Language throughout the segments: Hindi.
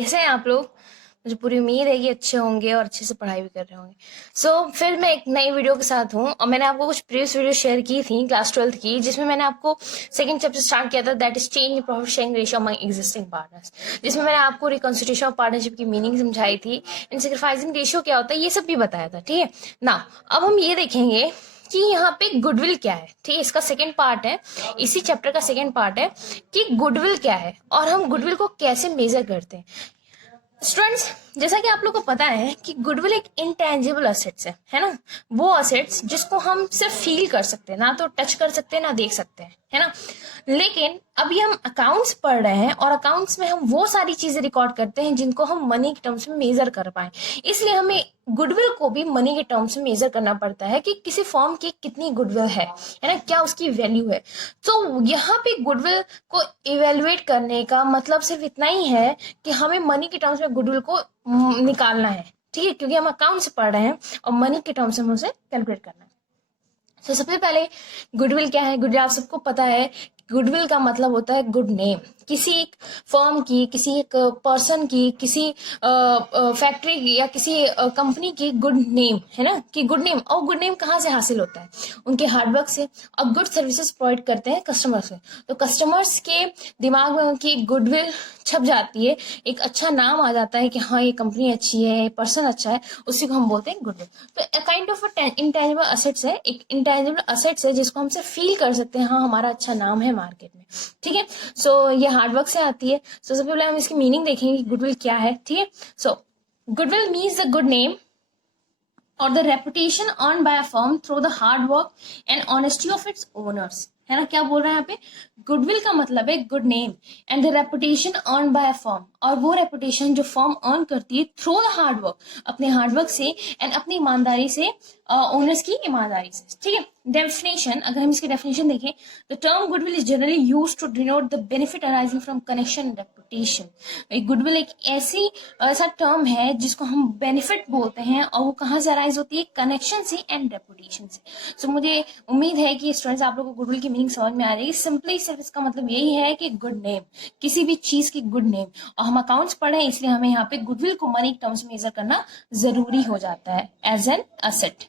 कैसे हैं आप लोग? मुझे पूरी उम्मीद है कि अच्छे होंगे और अच्छे से पढ़ाई भी कर रहे होंगे। फिर मैं एक नई वीडियो के साथ हूँ और मैंने आपको कुछ प्रीवियस वीडियो शेयर की थी क्लास 12th की, जिसमें मैंने आपको सेकंड चैप्टर स्टार्ट किया था, that is change profit sharing ratio among existing partners, जिसमें मैंने आपको रिकॉन्स्टिट्यूशन ऑफ पार्टनरशिप की मीनिंग समझाई थी, इन सेक्रीफाइसिंग रेशियो क्या होता है ये सब भी बताया था। ठीक है ना, अब हम ये देखेंगे कि यहाँ पे गुडविल क्या है। ठीक है, इसका सेकंड पार्ट है, इसी चैप्टर का सेकंड पार्ट है कि गुडविल क्या है और हम गुडविल को कैसे मेजर करते हैं। स्टूडेंट्स, जैसा कि आप लोग को पता है कि गुडविल एक इंटेंजिबल असेट्स है ना, वो असेट्स जिसको हम सिर्फ फील कर सकते हैं, ना तो टच कर सकते हैं ना देख सकते हैं, है ना। लेकिन अभी हम अकाउंट्स पढ़ रहे हैं और अकाउंट्स में हम वो सारी चीजें रिकॉर्ड करते हैं जिनको हम मनी के टर्म्स में मेजर कर पाए, इसलिए हमें गुडविल को भी मनी के टर्म्स में मेजर करना पड़ता है कि किसी फॉर्म की कितनी गुडविल है ना, क्या उसकी वैल्यू है। तो यहाँ पे गुडविल को इवेलुएट करने का मतलब सिर्फ इतना ही है कि हमें मनी के टर्म्स में गुडविल को निकालना है। ठीक है, क्योंकि हम अकाउंट से पढ़ रहे हैं और मनी के टर्म्स में उसे कैलकुलेट करना है। तो सबसे पहले गुडविल क्या है? गुडविल आप सबको पता है, गुडविल का मतलब होता है गुड नेम। किसी एक फर्म की, किसी एक पर्सन की, किसी फैक्ट्री की या किसी कंपनी की गुड नेम, है ना, कि गुड नेम। और गुड नेम कहाँ से हासिल होता है? उनके हार्डवर्क से, और गुड सर्विसेज प्रोवाइड करते हैं कस्टमर से, तो कस्टमर्स के दिमाग में उनकी गुडविल छप जाती है, एक अच्छा नाम आ जाता है कि हाँ ये कंपनी अच्छी है, ये पर्सन अच्छा है, उसी को हम बोलते हैं गुडविल। तो काइंड ऑफ इंटेंजिबल असेट्स है, एक इंटेंजिबल असेट्स है जिसको हम सिर्फ फील कर सकते हैं, हाँ हमारा अच्छा नाम है मार्केट में। ठीक है, ये हार्डवर्क से आती है। सबसे पहले हम इसकी मीनिंग देखेंगे कि गुडविल क्या है। ठीक है, goodwill means the good name or the reputation earned by a firm through the hard work and honesty of its owners, है ना। क्या बोल रहे हैं यहाँ पे? गुडविल का मतलब है good name and the reputation earn by a firm, और वो रेपुटेशन जो फर्म अर्न करती है थ्रू द हार्ड वर्क, अपने हार्डवर्क से एंड अपनी ईमानदारी से, ओनर्स की ईमानदारी से। ठीक है, डेफिनेशन, अगर हम इसकी डेफिनेशन देखें, the term goodwill is generally used to denote the benefit arising from connection and reputation. Goodwill एक ऐसा टर्म है जिसको हम बेनिफिट बोलते हैं, और वो कहाँ से अराइज होती है? कनेक्शन से एंड रेपुटेशन से। सो मुझे उम्मीद है कि स्टूडेंट्स आप लोगों को गुडविल की मीनिंग समझ में आ जाएगी। सिंपली सिर्फ इसका मतलब यही है कि गुड नेम, किसी भी चीज की गुड नेम। और हम अकाउंट्स पढ़े हैं, इसलिए हमें यहाँ पे गुडविल को मनी टर्म्स में मेजर करना जरूरी हो जाता है as an asset.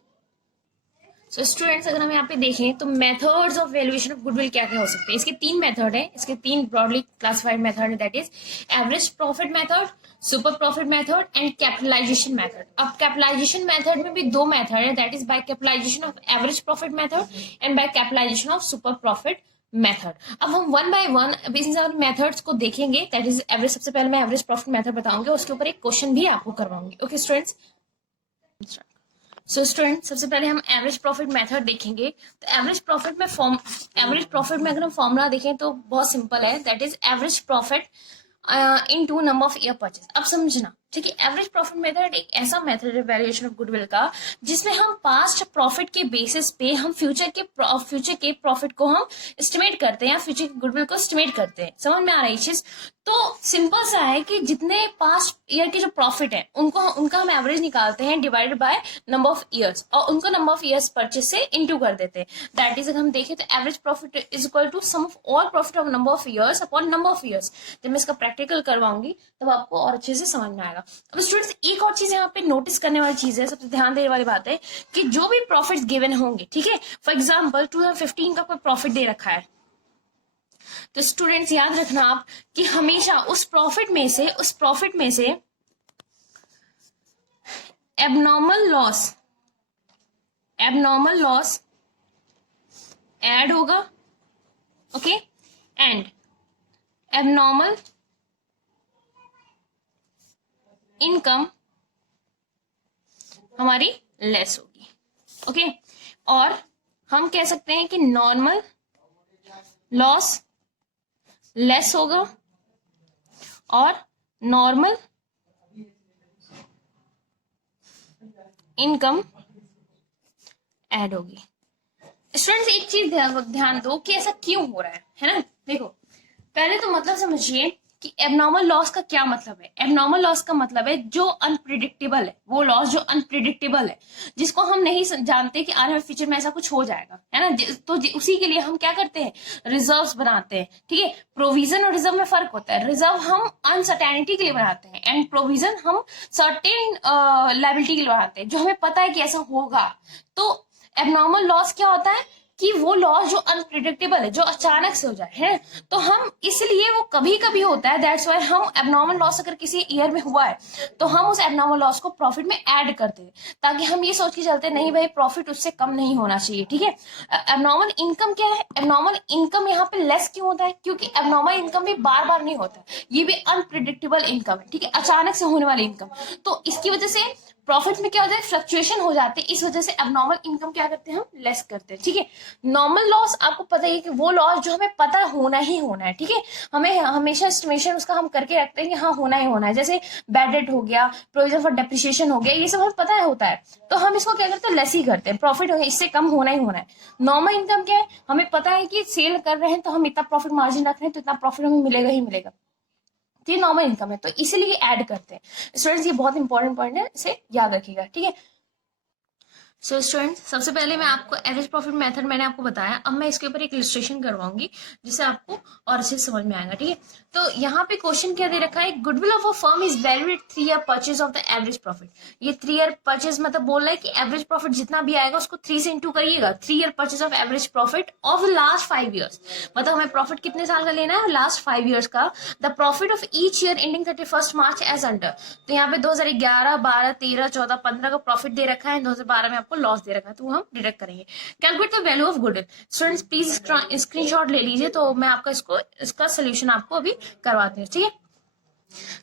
So students, अगर हम यहाँ पे देखें तो methods of valuation of goodwill क्या क्या हो सकते हैं। इसके तीन मेथड है, इसके तीन ब्रॉडली क्लासिफाइड मेथड है, that is average profit method, super profit method and capitalisation method. अब कैपिटलाइजेशन मेथड में भी दो मेथड है, that is by capitalisation of average profit method and by capitalisation of super profit method. अब हम वन बाय वन इन सारे मेथड्स को देखेंगे, दैट इज एवरेज। सबसे पहले मैं एवरेज प्रॉफिट मेथड बताऊंगी, उसके ऊपर एक क्वेश्चन भी आपको करवाऊंगी। ओके स्टूडेंट्स, स्टूडेंट सबसे पहले हम एवरेज प्रॉफिट मेथड देखेंगे। तो एवरेज प्रॉफिट में अगर हम फॉर्मूला देखें तो बहुत सिंपल है, that is average profit into number of year purchase. अब समझना, ठीक है, एवरेज प्रॉफिट मेथड एक ऐसा मेथड है वैल्यूएशन ऑफ गुडविल का, जिसमें हम पास्ट प्रॉफिट के बेसिस पे हम फ्यूचर के प्रॉफिट को हम एस्टिमेट करते हैं, या फ्यूचर के गुडविल को एस्टिमेट करते हैं। समझ में आ रही चीज? तो सिंपल सा है कि जितने पास्ट ईयर के जो प्रॉफिट है उनका हम एवरेज निकालते हैं divided by number of years, और उनको नंबर ऑफ ईयर्स परचेज से इनटू कर देते हैं। दैट इज, अगर हम देखें तो average profit is equal to sum of all profit of number of years upon number of years. जब मैं इसका प्रैक्टिकल करवाऊंगी तब आपको और अच्छे से समझ में आएगा। अब स्टूडेंट्स, एक और चीज यहाँ पे नोटिस करने वाली चीज है, सबसे ध्यान देने वाली बात है कि जो भी प्रॉफिट्स गिवन होंगे, ठीक है, फॉर एग्जांपल 2015 का कोई प्रॉफिट दे रखा है, तो स्टूडेंट्स याद रखना आप कि हमेशा उस प्रॉफिट में से एबनॉर्मल लॉस ऐड होगा, ओके, एंड एबनॉर्मल इनकम हमारी लेस होगी, ओके। और हम कह सकते हैं कि नॉर्मल लॉस लेस होगा और नॉर्मल इनकम ऐड होगी। स्टूडेंट्स, एक चीज ध्यान दो कि ऐसा क्यों हो रहा है ना। देखो, पहले तो मतलब समझिए कि एबनॉर्मल लॉस का क्या मतलब है। एबनॉर्मल लॉस का मतलब है जो अनप्रिडिक्टेबल है, वो लॉस जो अनप्रिडिक्टेबल है, जिसको हम नहीं जानते कि आने वाले फ्यूचर में ऐसा कुछ हो जाएगा, है ना। तो उसी के लिए हम क्या करते हैं, रिजर्व्स बनाते हैं, ठीक है। प्रोविजन और रिजर्व में फर्क होता है। रिजर्व हम अनसर्टेनिटी के लिए बनाते हैं एंड प्रोविजन हम सर्टेन लायबिलिटी के लिए बनाते हैं, जो हमें पता है कि ऐसा होगा। तो एबनॉर्मल लॉस क्या होता है कि वो लॉस जो अनप्रिडिक्टेबल है, जो अचानक से हो जाए, है। तो हम इसलिए वो कभी कभी होता है, दैट्स वाई हम एबनॉर्मल लॉस अगर किसी ईयर में हुआ है तो हम उस एबनॉर्मल लॉस को प्रॉफिट में ऐड करते हैं, ताकि हम ये सोच के चलते नहीं भाई प्रॉफिट उससे कम नहीं होना चाहिए, ठीक है। एबनॉर्मल इनकम क्या है, एबनॉर्मल इनकम यहाँ पे लेस क्यों होता है, क्योंकि एबनॉर्मल इनकम भी बार बार नहीं होता, ये भी अनप्रिडिक्टेबल इनकम है, ठीक है, अचानक से होने वाली इनकम। तो इसकी वजह से प्रॉफिट में क्या हो जाए, फ्लक्चुएशन हो जाती है, इस वजह से एबनॉर्मल इनकम क्या करते हैं, हम लेस करते हैं, ठीक है। नॉर्मल लॉस आपको पता ही है कि वो लॉस जो हमें पता होना ही होना है, ठीक है, हमें हमेशा एस्टिमेशन उसका हम करके रखते हैं कि हाँ होना ही होना है, जैसे बैड डेट हो गया, प्रोविजन फॉर डेप्रिसिएशन हो गया, ये सब हमें पता है होता है, तो हम इसको क्या करते हैं, लेस ही करते हैं, प्रॉफिट इससे कम होना ही होना है। नॉर्मल इनकम क्या है, हमें पता है कि सेल कर रहे हैं तो हम इतना प्रॉफिट मार्जिन रख रहे हैं तो इतना प्रॉफिट हमें मिलेगा ही मिलेगा, तो ये नॉर्मल इनकम है, तो इसीलिए ऐड करते हैं। स्टूडेंट्स ये बहुत इंपॉर्टेंट पॉइंट है, इसे याद रखिएगा, ठीक है। सो स्टूडेंट्स सबसे पहले मैं आपको एवरेज प्रॉफिट मेथड मैंने आपको बताया, अब मैं इसके ऊपर एक इलस्ट्रेशन करवाऊंगी जिससे आपको और अच्छे से समझ में आएगा, ठीक है। तो यहाँ पे क्वेश्चन क्या दे रखा है, goodwill of a firm is valued 3 year purchase of the average profit. ये 3 ईयर परचेज मतलब बोल रहा है कि एवरेज प्रॉफिट जितना भी आएगा उसको 3 से इंटू करिएगा, 3 year purchase of average profit of last 5 years, मतलब हमें प्रॉफिट कितने साल का लेना है, लास्ट 5 ईयर्स का। The profit of each year ending 31 March as under, तो यहाँ पे 2011, 12, 13, 14, 15 का प्रॉफिट दे रखा है, 2012 में आपको लॉस दे रखा है, तो हम डिडक्ट करेंगे। Calculate the value of goodwill. Students please screenshot ले लीजिए, तो मैं आपका इसका सोल्यूशन आपको अभी करवाती हूँ, ठीक है।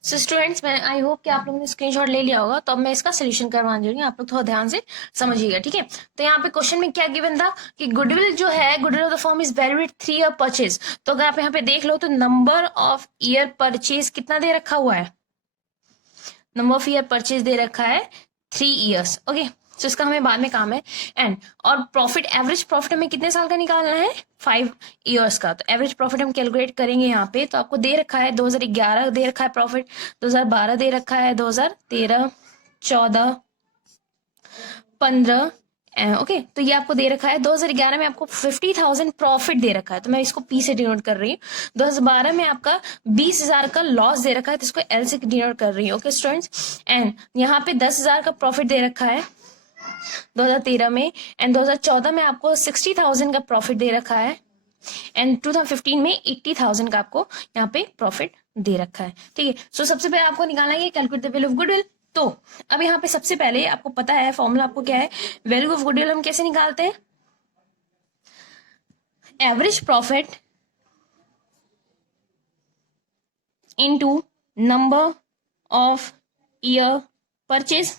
सो स्टूडेंट्स मैं आई होप कि आप लोगों ने स्क्रीनशॉट ले लिया होगा, तो अब मैं इसका सोल्यूशन करवाने दूंगी, आप लोग थोड़ा ध्यान से समझिएगा, ठीक है। तो यहाँ पे क्वेश्चन में क्या गिवन था कि गुडविल जो है, goodwill of the firm is valued 3 year purchase, तो अगर आप यहाँ पे देख लो तो नंबर ऑफ ईयर परचेज कितना दे रखा हुआ है, नंबर ऑफ ईयर परचेज दे रखा है 3 ईयर्स, ओके। तो इसका हमें बाद में काम है एंड, और प्रॉफिट एवरेज प्रॉफिट हमें कितने साल का निकालना है, 5 ईयर्स का। तो एवरेज प्रॉफिट हम कैलकुलेट करेंगे यहाँ पे, तो आपको दे रखा है 2011 दे रखा है प्रॉफिट, 2012 दे रखा है, 2013, 14, 15, ओके। तो ये आपको दे रखा है 2011 में आपको 50,000 प्रॉफिट दे रखा है, तो मैं इसको पी से डिनोट कर रही हूँ। 2012 में आपका 20,000 का लॉस दे रखा है, तो इसको एल से डिनोट कर रही हूँ, ओके स्टूडेंट्स। एंड यहाँ पे 10,000 का प्रॉफिट दे रखा है 2013 में, एंड 2014 में आपको 60,000 का प्रॉफिट दे रखा है, एंड 2015 में 80,000 का आपको यहाँ पे प्रॉफिट दे रखा है, ठीक है। सो सबसे पहले आपको निकालना है calculate the value of goodwill. तो अब यहाँ पे सबसे पहले आपको पता है फॉर्मूला आपको क्या है, वैल्यू ऑफ गुडविल हम कैसे निकालते हैं, average profit into number of year purchase,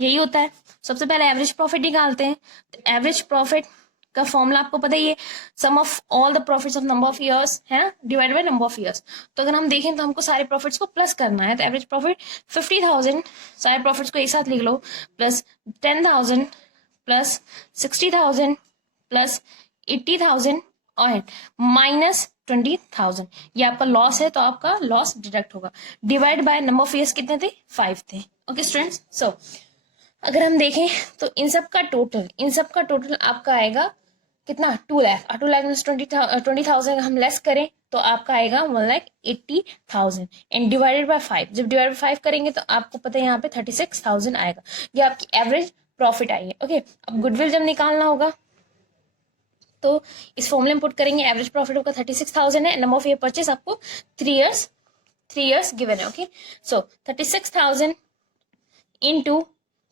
यही होता है। सबसे पहले एवरेज प्रॉफिट निकालते हैं, तो एवरेज प्रॉफिट का फॉर्मूला आपको पता ही है, sum of all the profits of number of years, है ना, divide by number of years. तो अगर हम देखें तो हमको सारे प्रॉफिट्स को प्लस करना है, तो एवरेज प्रॉफिट 50,000, सारे प्रॉफिट्स को एक साथ लिख लो, प्लस 10,000 प्लस 60,000 प्लस 80,000 और माइनस 20,000, ये आपका लॉस है, तो आपका लॉस डिडक्ट होगा, divide by number of years कितने थे, 5 थे, ओके स्टूडेंट्स। सो अगर हम देखें तो इन सब का टोटल आपका आएगा कितना, 2 लाख, 2 लाख में 20,000 हम लेस करें तो आपका आएगा 1,80,000 एंड डिवाइडेड बाय 5, जब डिवाइडेड बाय 5 करेंगे तो आपको पता है यहाँ पे 36,000 आएगा, ये आपकी एवरेज प्रॉफिट आई है, ओके। अब गुडविल जब निकालना होगा तो इस फॉर्मूले में पुट करेंगे, एवरेज प्रॉफिट आपका 36,000 है, नंबर ऑफ ईयर परचेज आपको 3 ईयर्स गिवन है, ओके। सो 36,000 इंटू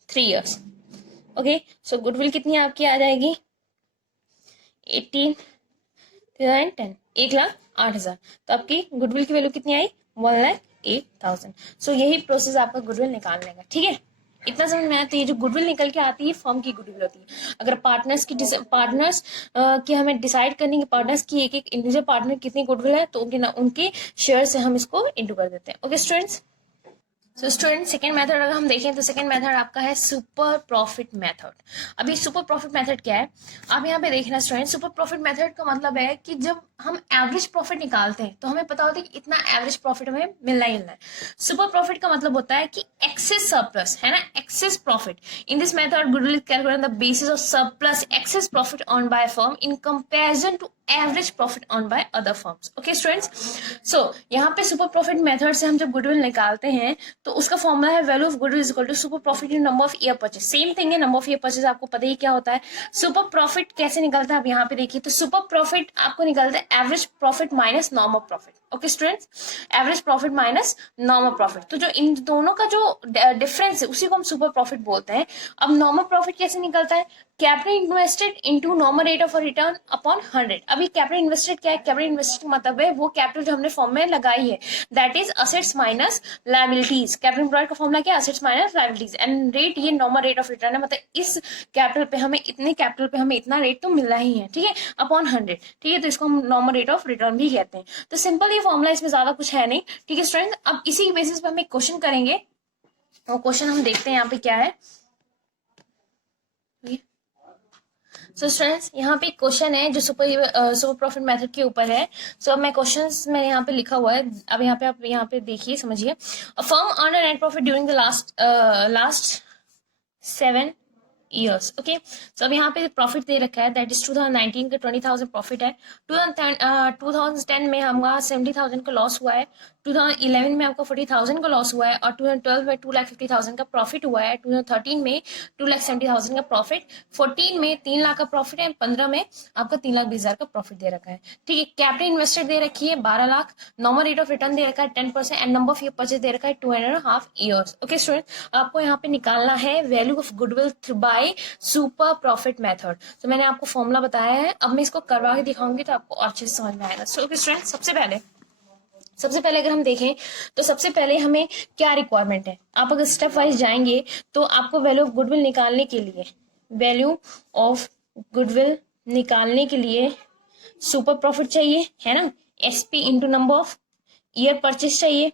3 ईयर्स, ओके। सो गुडविल कितनी आपकी आ जाएगी, 18, 10, 1,08,000, तो आपकी गुडविल की वैल्यू कितनी आई, 1,08,000। सो यही प्रोसेस आपका गुडविल निकालने का, ठीक है। इतना समझ में आया। तो ये जो गुडविल निकल के आती है फर्म की गुडविल होती है। अगर पार्टनर्स की हमें डिसाइड करनी है पार्टनर्स की एक इंडिविजुअल पार्टनर कितनी गुडविल है, तो उनके शेयर से हम इसको इंटू कर देते हैं, okay students. So student second method अगर हम देखें तो सेकंड मेथड आपका है सुपर प्रॉफिट मेथड। अभी सुपर प्रॉफिट मेथड क्या है, आप यहाँ पे देखना स्टूडेंट, सुपर प्रॉफिट मेथड का मतलब है कि जब हम एवरेज प्रॉफिट निकालते हैं तो हमें पता होता है कि इतना एवरेज प्रॉफिट हमें मिलना ही मिलना है। सुपर प्रॉफिट का मतलब होता है कि एक्सेस सरप्लस है ना, excess profit. In this method goodwill is calculated on the basis of surplus excess profit earned by firm in comparison to average profit earned by other firms. Okay students, so यहाँ पे सुपर प्रॉफिट मेथड से हम जब गुडविल निकालते हैं तो उसका फॉर्मूला है value of goodwill is equal to super profit in number of year purchase. Same thing है, नंबर ऑफ ईयर परचेज आपको पता ही क्या होता है। सुपर प्रॉफिट कैसे निकलता है आप यहाँ पे देखिए, तो सुपर प्रॉफिट आपको निकलता है average profit minus normal profit. Okay students, average profit minus normal profit, तो जो इन दोनों का जो डिफरेंस है उसी को हम सुपर प्रॉफिट बोलते हैं। अब नॉर्मल प्रॉफिट कैसे निकलता है, capital invested into normal rate of return upon 100। अभी कैपिटल इन्वेस्टेड क्या है, कैपिटल इन्वेस्टेड मतलब है वो कैपिटल जो हमने फॉर्म में लगाई है, that is assets minus liabilities. Capital employed का फॉर्मूला क्या है, assets minus liabilities, and rate ये नॉर्मल रेट ऑफ रिटर्न है, मतलब इस कैपिटल पे हमें इतने कैपिटल पे हमें इतना रेट तो मिलना ही है, ठीक है, अपॉन 100, ठीक है, तो इसको हम नॉर्मल रेट ऑफ रिटर्न भी कहते हैं। तो सिंपल ये फॉर्मूला, इसमें ज्यादा कुछ है नहीं, ठीक है स्टूडेंट। अब इसी बेसिस पे हम एक क्वेश्चन करेंगे और क्वेश्चन हम देखते हैं यहाँ पे क्या है। सो स्टूडेंट्स, यहाँ पे एक क्वेश्चन है जो सुपर प्रॉफिट मेथड के ऊपर है। सो अब मैं क्वेश्चंस मैंने यहाँ पे लिखा हुआ है, अब यहाँ पे आप यहाँ पे देखिए, समझिए। A firm earn a net profit during the last 7 years। Okay, so अब यहाँ पे प्रॉफिट दे रखा है, दैट इज 2019 का 20,000 प्रॉफिट है। 2010 में हमारा 70,000 का लॉस हुआ है, 2011 में आपका 40,000 का लॉस हुआ है, और 2012 में 2,50,000 का प्रॉफिट हुआ है, 2013 में 2,70,000 का प्रॉफिट, 14 में 3 लाख का प्रॉफिट है, 15 में आपका 3,20,000 का प्रॉफिट दे रखा है, ठीक है। कैपिटल इन्वेस्टेड दे रखी है 12 lakh, normal rate of return दे रखा है 10%, and number of year purchase दे रखा है 2.5 years। ओके स्टूडेंट, आपको यहाँ पे निकालना है value of goodwill by super profit method. तो मैंने आपको फॉर्मूला बताया है, अब मैं इसको करवा के दिखाऊंगी तो आपको और अच्छे से समझ में आएगा। सो ओके स्टूडेंट, सबसे पहले अगर हम देखें तो सबसे पहले हमें क्या रिक्वायरमेंट है, आप अगर स्टेप वाइज जाएंगे तो आपको वैल्यू ऑफ गुडविल निकालने के लिए, वैल्यू ऑफ गुडविल निकालने के लिए सुपर प्रॉफिट चाहिए, है ना, SP into number of year purchase चाहिए।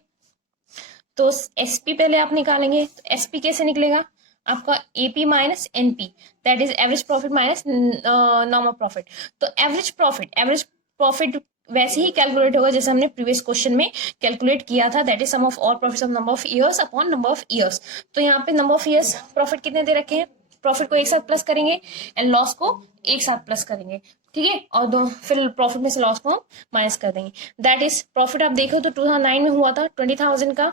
तो एसपी पहले आप निकालेंगे, तो एसपी कैसे निकलेगा आपका, AP minus NP, that is average profit minus normal profit. तो एवरेज प्रॉफिट वैसे ही कैलकुलेट होगा जैसे हमने प्रीवियस क्वेश्चन में कैलकुलेट किया था, that is sum of all profits of number of years upon number of years. तो यहाँ पे नंबर ऑफ ईयर्स प्रॉफिट कितने दे रखे हैं, प्रॉफिट को एक साथ प्लस करेंगे एंड लॉस को एक साथ प्लस करेंगे, ठीक है, और दो फिर प्रॉफिट में से लॉस को माइनस कर देंगे। दैट इज प्रॉफिट आप देखो तो 2009 में हुआ था 20,000 का,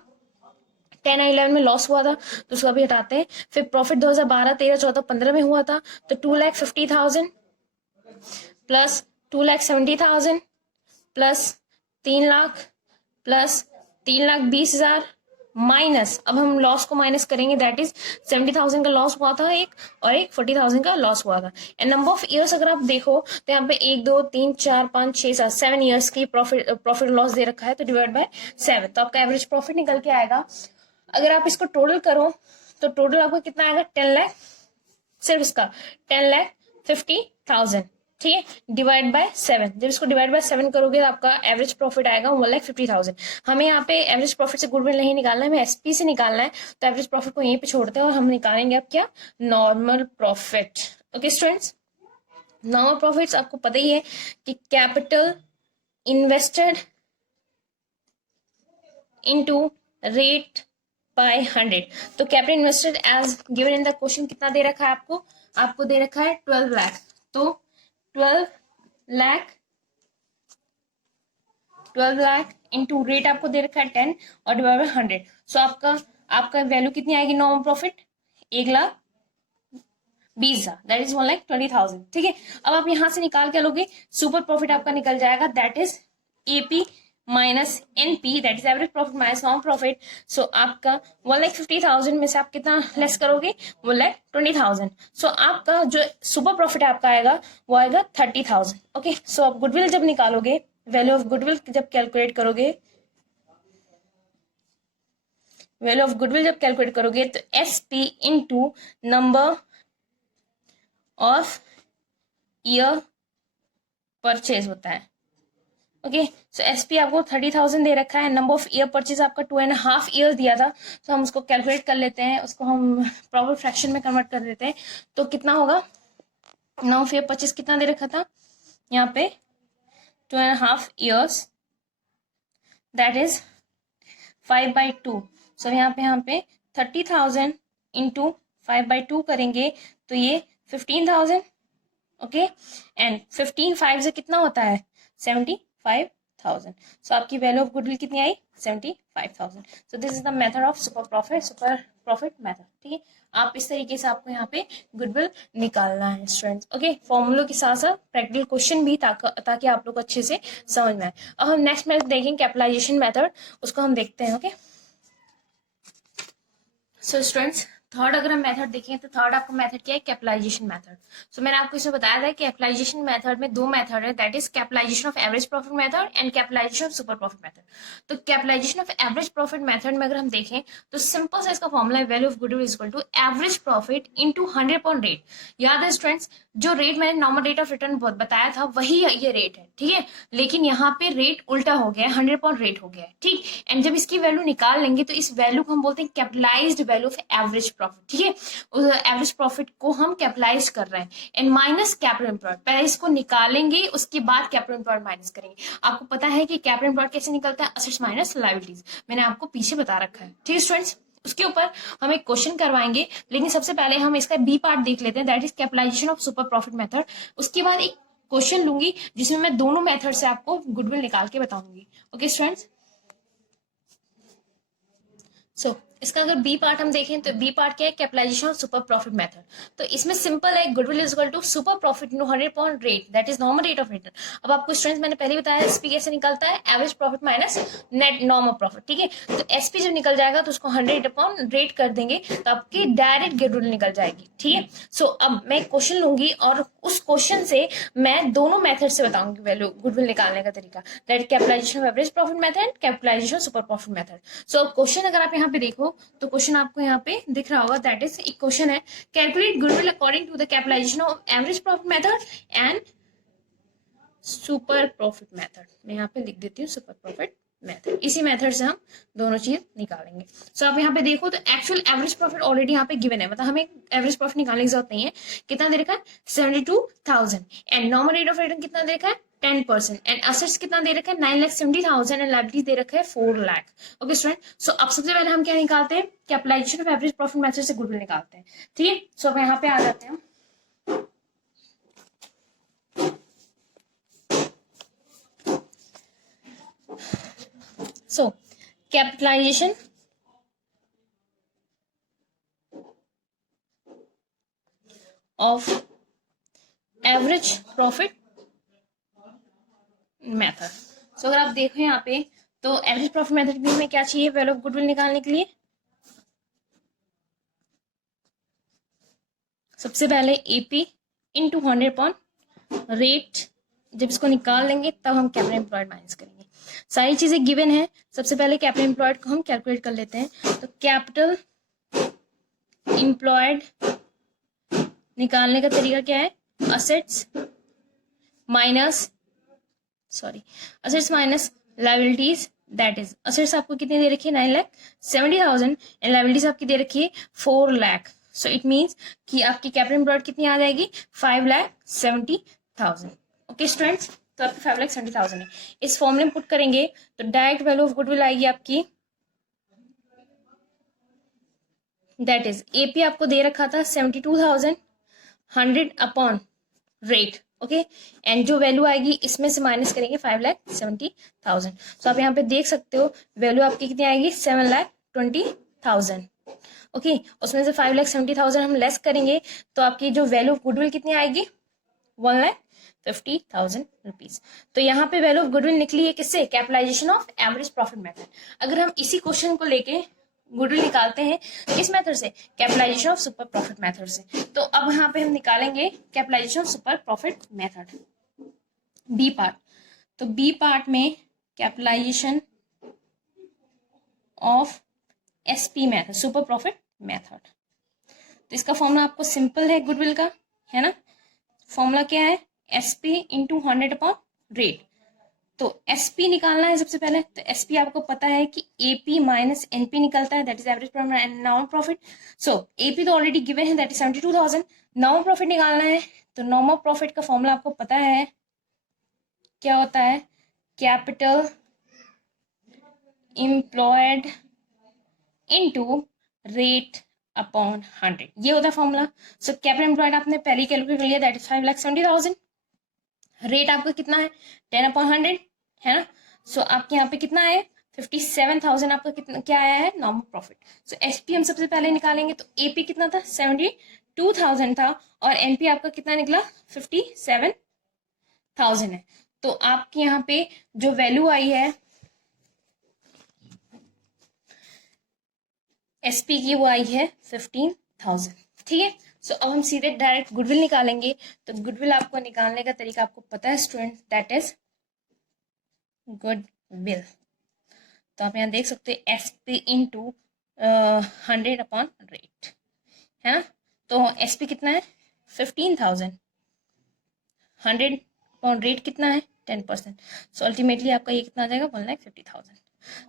10-11 में लॉस हुआ था तो उसको भी हटाते हैं। फिर प्रॉफिट 2012, 13, 14, 15 में हुआ था तो 2,50,000 plus 2,70,000 plus 3 lakh plus 3,20,000 minus, अब हम लॉस को माइनस करेंगे, दैट इज 70,000 का लॉस हुआ था एक, और एक 40,000 का लॉस हुआ था। एंड नंबर ऑफ ईयर्स अगर आप देखो तो यहाँ पे 1, 2, 3, 4, 5, 6, 7 7 ईयर्स की प्रॉफिट लॉस दे रखा है, तो डिवाइड बाय 7, तो आपका एवरेज प्रॉफिट निकल के आएगा। अगर आप इसको टोटल करो तो टोटल आपको कितना आएगा, 10 लाख, सिर्फ इसका 10,50,000, ठीक है, डिवाइड बाय 7। जब इसको डिवाइड बाय 7 करोगे तो आपका एवरेज प्रॉफिट आएगा 1,50,000। हमें यहाँ पे एवरेज प्रॉफिट से गुडविल नहीं निकालना है, हमें एसपी से निकालना है, तो एवरेज प्रॉफिट को यहीं पे छोड़ते हैं और हम निकालेंगे अब क्या, normal profit. Okay students, normal profits आपको पता ही है कि capital invested into rate by 100। तो capital invested as given in the question कितना दे रखा है आपको दे रखा है 12 लाख, तो 12 लाख इंटू रेट आपको दे रखा है 10 और डिवाइड बाय 100। सो आपका वैल्यू कितनी आएगी नॉर्मल प्रॉफिट, 1,20,000, दैट इज 1,20,000, ठीक है। अब आप यहां से निकाल के लोगे, सुपर प्रॉफिट आपका निकल जाएगा, that is AP minus NP, that is average profit minus normal profit. So आपका 1,50,000 में से आप कितना लेस करोगे, 1,20,000। सो आपका जो सुपर प्रॉफिट आपका आएगा वो आएगा 30,000। ओके, सो आप गुडविल जब निकालोगे, वैल्यू ऑफ गुडविल जब कैलकुलेट करोगे, तो SP into number of year purchase होता है, ओके। सो एसपी आपको 30,000 दे रखा है, नंबर ऑफ ईयर परचेज आपका 2.5 ईयर दिया था, तो हम उसको कैलकुलेट कर लेते हैं, उसको हम प्रॉपर फ्रैक्शन में कन्वर्ट कर देते हैं। तो कितना होगा, 9 ऑफ ईयर परचेज कितना दे रखा था यहाँ पे 2.5 ईयर्स, दैट इज 5/2। सो यहाँ पे 30,000 इंटू 5/2 करेंगे तो ये 15,000। ओके, एंड 15 से कितना होता है 75,000। सो आपकी वैल्यू ऑफ गुडविल कितनी आई 75,000। So this is the method of super profit method. ठीक है, आप इस तरीके से आपको यहाँ पे गुडविल निकालना है स्टूडेंट्स। ओके, फॉर्मूलों के साथ साथ प्रैक्टिकल क्वेश्चन भी ताकि आप लोग अच्छे से समझ में आए। अब हम नेक्स्ट मेथड देखेंगे कैपिटलाइजेशन मेथड, उसको हम देखते हैं। ओके, सो स्टूडेंट्स थर्ड अगर हम मेथड देखें तो थर्ड आपका मेथड क्या है, कैपिटलाइजेशन मेथड। सो मैंने आपको इसमें बताया था कि कैपिटलाइजेशन मेथड में दो मेथड है, that is capitalization of average profit method and capitalization of super profit method. तो capitalization of average profit method में अगर हम देखें तो सिंपल सा इसका फॉर्मूला है, value of goodwill is equal to average profit into 100 rate. याद है स्टूडेंट्स, जो रेट मैंने नॉर्मल रेट ऑफ रिटर्न बताया था वही ये रेट है, ठीक है, लेकिन यहाँ पे रेट उल्टा हो गया है, 100 रेट हो गया है, ठीक। एंड जब इसकी वैल्यू निकाल लेंगे तो इस वैल्यू को हम बोलते हैं capitalised value of average profit. ठीक है, उस एवरेज प्रॉफिट को हम कैपिटलाइज कर रहे हैं एंड माइनस कैपिटल एम्प्लॉयड। पहले इसको निकालेंगे, उसके बाद कैपिटल एम्प्लॉयड माइनस करेंगे। आपको पता है कि कैपिटल एम्प्लॉयड कैसे निकलता है, असेट्स माइनस लायबिलिटीज, मैंने आपको पीछे बता रखा है। ठीक है स्टूडेंट्स, उसके ऊपर हम एक क्वेश्चन करवाएंगे, लेकिन सबसे पहले हम इसका बी पार्ट देख लेते हैं, that is capitalization of super profit method. उसके बाद एक क्वेश्चन लूंगी जिसमें मैं दोनों मेथड से आपको गुडविल निकाल के बताऊंगी। ओके स्टूडेंट्स, सो इसका अगर बी पार्ट हम देखें तो बी पार्ट क्या है, capitalization of super profit method. तो इसमें सिंपल है, goodwill is equal to super profit into 100 rate, that is normal rate of return. अब आपको स्टूडेंट्स मैंने पहले बताया एसपी कैसे निकलता है, average profit minus net normal profit. ठीक है, तो एसपी जब निकल जाएगा तो उसको 100 रेट कर देंगे तो आपकी डायरेक्ट गुडविल निकल जाएगी। ठीक है, सो अब मैं क्वेश्चन लूंगी और उस क्वेश्चन से मैं दोनों मेथड से बताऊंगी वैल्यू गुडविल निकालने का तरीका, that capitalization of average profit method, capitalization of super profit method. So question अगर आप यहाँ पे देखो तो क्वेश्चन आपको यहाँ पे दिख रहा होगा, दैट इज एक क्वेश्चन है, calculate goodwill according to the capitalization of average profit method and super profit method. मैं यहाँ पे लिख देती हूँ सुपर प्रॉफिट मेथड, इसी मेथड से हम दोनों चीज निकालेंगे। सो आप यहाँ पे देखो तो एक्चुअल एवरेज प्रॉफिट ऑलरेडी यहाँ पे गिवन है, मतलब हमें एवरेज प्रॉफिट निकालने की जरूरत नहीं है। कितना दे रखा है 72,000 and normal rate of return कितना दे रखा है 10% एंड असेट्स कितना दे रखा है 9,70,000 एंड लायबिलिटी दे रखा है 4 लाख। ओके स्टूडेंट, सो अब सबसे पहले हम क्या निकालते हैं, capitalization of average profit method से गुडविल निकालते हैं। ठीक है, सो अब यहाँ पे आ जाते हैं। So capitalization of average profit method. So अगर आप देखो यहाँ पे तो एवरेज प्रॉफिट मेथड में क्या चाहिए वैल्यू ऑफ गुडविल निकालने के लिए, सबसे पहले एपी इंटू 100 रेट। जब इसको निकाल लेंगे तब हम कैपिटल एम्प्लॉयड माइनस करेंगे। सारी चीजें गिवन है, सबसे पहले कैपिटल एम्प्लॉयड को हम कैलकुलेट कर लेते हैं। तो कैपिटल एम्प्लॉयड निकालने का तरीका क्या है, assets minus liabilities, that is assets आपको कितनी दे रखी है 9,70,000 एंड लायबिलिटीज आपकी दे रखी है 4 लाख। सो इट मीन्स कि आपकी कैपिटल एम्प्लॉयड कितनी आ जाएगी 5,70,000। ओके स्टूडेंट्स, तो आपकी 5,70,000 है। इस फॉर्मूले में पुट करेंगे तो डायरेक्ट वैल्यू ऑफ गुडविल आएगी आपकी, दैट इज एपी आपको दे रखा था 72,000 100 अपॉन रेट। ओके, एंड जो वैल्यू आएगी इसमें से माइनस करेंगे 5,70,000। तो आप यहाँ पे देख सकते हो वैल्यू आपकी कितनी आएगी 7,20,000। ओके, उसमें से 5,70,000 हम लेस करेंगे तो आपकी जो वैल्यू ऑफ गुडविल कितनी आएगी 1,50,000 रुपीज। तो यहाँ पे वैल्यू ऑफ गुडविल निकली है किससे, capitalization of average profit method. अगर हम इसी क्वेश्चन को लेके गुडविल निकालते हैं किस मेथड से, capitalization of super profit method से। तो अब यहाँ पे हम निकालेंगे capitalization of super profit method B part. तो बी पार्ट में capitalization of SP method, super profit method. तो इसका फॉर्मूला आपको सिंपल है गुडविल का, है ना। फॉर्मूला क्या है, एसपी इंटू 100 अपॉन रेट। तो एसपी निकालना है सबसे पहले। तो एसपी आपको पता है कि एपी माइनस एनपी निकलता है, that is average normal profit. So AP तो ऑलरेडी गिवन है, दैट इज 72,000। नॉर्मल प्रॉफिट निकालना है, तो नॉर्मल प्रॉफिट का फॉर्मूला आपको पता है क्या होता है, capital employed into rate upon 100, ये होता है फॉर्मूला। सो कैपिटल एम्प्लॉयड आपने पहले कैलकुलेट कर लिया, दैट इज 5,70,000। रेट आपका कितना है 10/100 है ना। सो आपके यहाँ पे कितना है 57,000 आपका कितना क्या आया है नॉर्मल प्रॉफिट। सो एसपी हम सबसे पहले निकालेंगे, तो एपी कितना था 72,000 था और एनपी आपका कितना निकला 57,000 है। तो आपके यहाँ पे जो वैल्यू आई है एसपी की वो आई है 15,000, ठीक है। सो अब हम सीधे डायरेक्ट गुडविल निकालेंगे। तो गुडविल आपको निकालने का तरीका आपको पता है स्टूडेंट, दैट इज गुडविल। तो आप यहाँ देख सकते हैं एसपी इंटू 100/रेट है ना। तो एसपी कितना है 15,000, 100/रेट कितना है 10%। सो अल्टीमेटली आपका ये कितना आ जाएगा 1,50,000।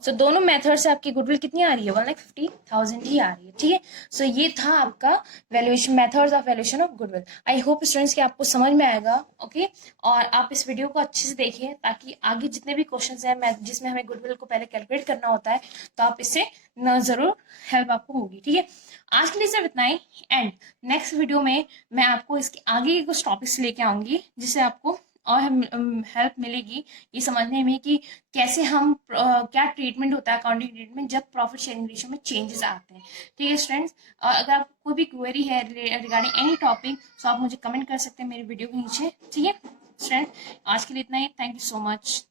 सो दोनों मेथड से आपकी गुडविल कितनी आ रही है 1,50,000 ही आ रही है, ठीक है। सो ये था आपका valuation methods of valuation of goodwill. I hope students कि आपको समझ में आएगा, ओके। और आप इस वीडियो को अच्छे से देखिए ताकि आगे जितने भी क्वेश्चन हैं जिसमें हमें गुडविल को पहले कैलकुलेट करना होता है, तो आप इससे जरूर हेल्प आपको होगी, ठीक है। आज के लिए सिर्फ इतना ही, एंड नेक्स्ट वीडियो में मैं आपको इसके आगे के कुछ टॉपिक्स लेके आऊंगी जिससे आपको और हेल्प मिलेगी ये समझने में कि कैसे हम क्या ट्रीटमेंट होता है अकाउंटिंग ट्रीटमेंट जब प्रॉफिट शेयरिंग रेशियो में चेंजेस आते हैं, ठीक है स्टूडेंट्स। और अगर आपको कोई भी क्वेरी है रिगार्डिंग एनी टॉपिक, तो आप मुझे कमेंट कर सकते हैं मेरी वीडियो के नीचे, ठीक है स्टूडेंट। आज के लिए इतना ही, थैंक यू सो मच।